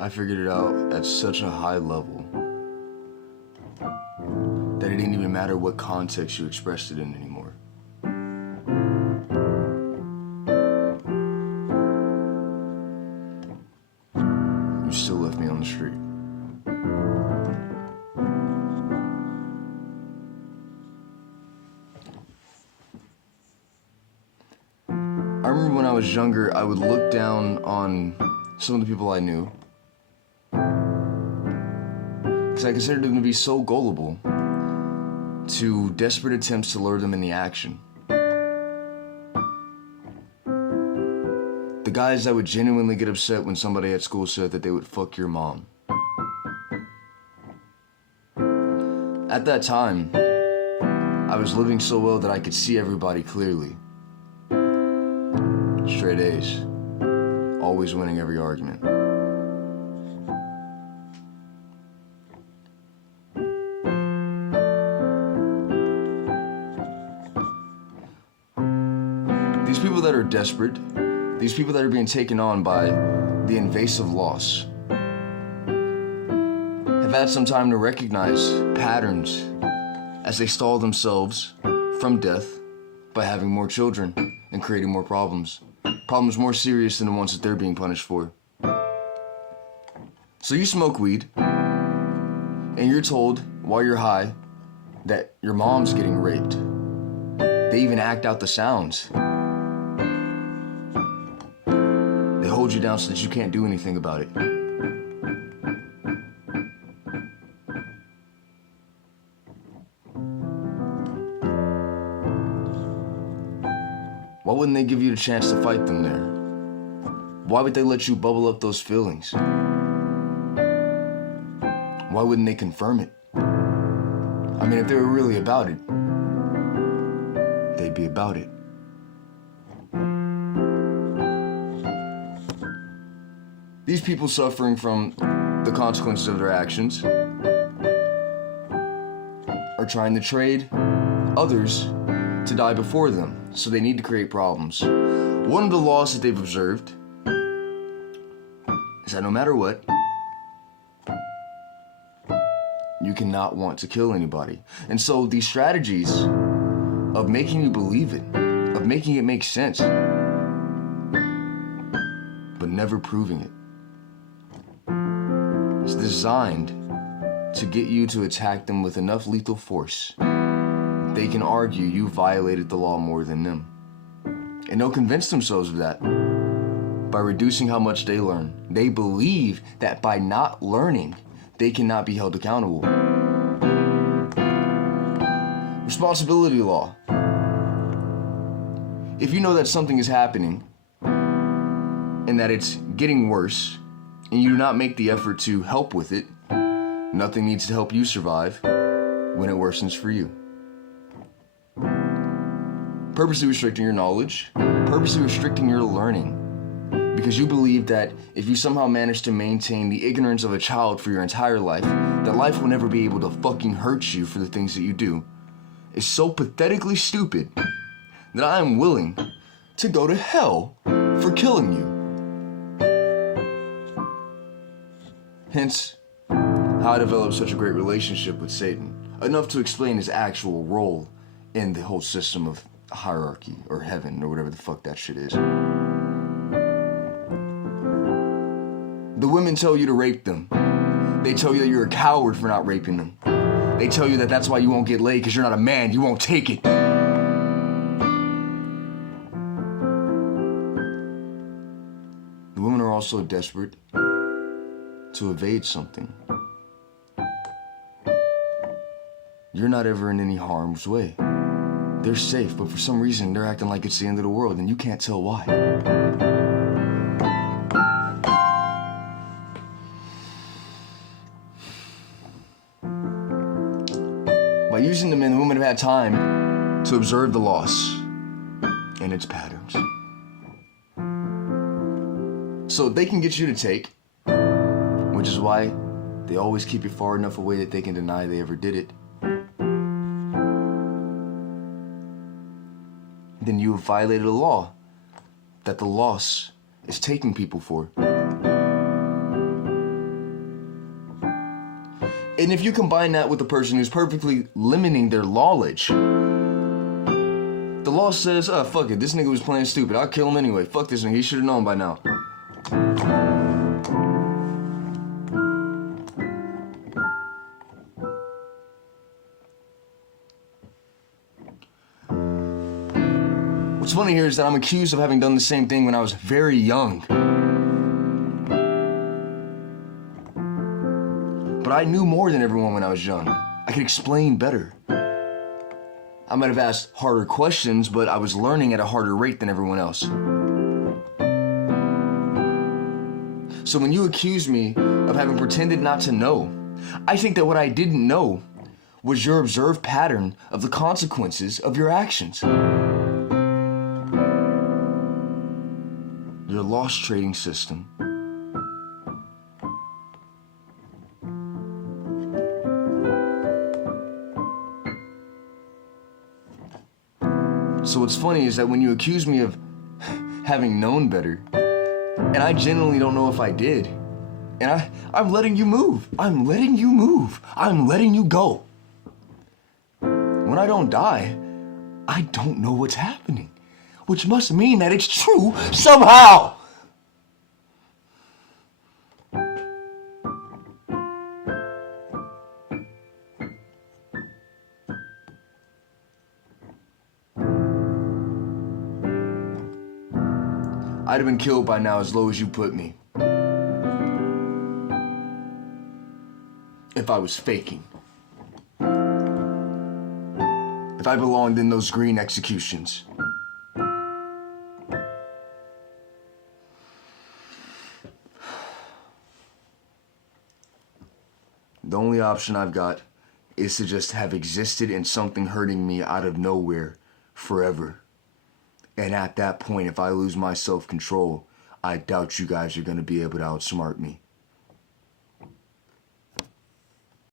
I figured it out at such a high level that it didn't even matter what context you expressed it in anymore. You still left me on the street. I remember when I was younger, I would look down on some of the people I knew because I considered them to be so gullible to desperate attempts to lure them into action. The guys that would genuinely get upset when somebody at school said that they would fuck your mom. At that time, I was living so well that I could see everybody clearly. Straight A's, always winning every argument. These people that are desperate, these people that are being taken on by the invasive loss, have had some time to recognize patterns as they stall themselves from death by having more children and creating more problems. Problems more serious than the ones that they're being punished for. So you smoke weed, and you're told while you're high that your mom's getting raped. They even act out the sounds. They hold you down so that you can't do anything about it. Why wouldn't they give you the chance to fight them there? Why would they let you bubble up those feelings? Why wouldn't they confirm it? I mean, if they were really about it, they'd be about it. These people suffering from the consequences of their actions are trying to trade others to die before them, so they need to create problems. One of the laws that they've observed is that no matter what, you cannot want to kill anybody. And so these strategies of making you believe it, of making it make sense, but never proving it, is designed to get you to attack them with enough lethal force they can argue you violated the law more than them. And they'll convince themselves of that by reducing how much they learn. They believe that by not learning, they cannot be held accountable. Responsibility law. If you know that something is happening and that it's getting worse, and you do not make the effort to help with it, nothing needs to help you survive when it worsens for you. Purposely restricting your knowledge, purposely restricting your learning, because you believe that if you somehow manage to maintain the ignorance of a child for your entire life, that life will never be able to fucking hurt you for the things that you do, is so pathetically stupid that I am willing to go to hell for killing you. Hence, how I developed such a great relationship with Satan, enough to explain his actual role in the whole system of hierarchy or heaven or whatever the fuck that shit is. The women tell you to rape them. They tell you that you're a coward for not raping them. They tell you that that's why you won't get laid because you're not a man, you won't take it. The women are also desperate to evade something. You're not ever in any harm's way. They're safe, but for some reason they're acting like it's the end of the world and you can't tell why. By using the men, the women have had time to observe the loss and its patterns. So they can get you to take, which is why they always keep you far enough away that they can deny they ever did it. Then you have violated a law that the loss is taking people for. And if you combine that with a person who's perfectly limiting their knowledge, the law says, oh, fuck it, this nigga was playing stupid. I'll kill him anyway. Fuck this nigga, he should have known by now. What's funny here is that I'm accused of having done the same thing when I was very young. But I knew more than everyone when I was young. I could explain better. I might have asked harder questions, but I was learning at a harder rate than everyone else. So when you accuse me of having pretended not to know, I think that what I didn't know was your observed pattern of the consequences of your actions. Your loss trading system. So what's funny is that when you accuse me of having known better, and I genuinely don't know if I did, and I'm letting you move. I'm letting you move. I'm letting you go. When I don't die, I don't know what's happening, which must mean that it's true somehow. I'd have been killed by now as low as you put me. If I was faking. If I belonged in those green executions. The only option I've got is to just have existed in something hurting me out of nowhere forever. And at that point, if I lose my self-control, I doubt you guys are going to be able to outsmart me.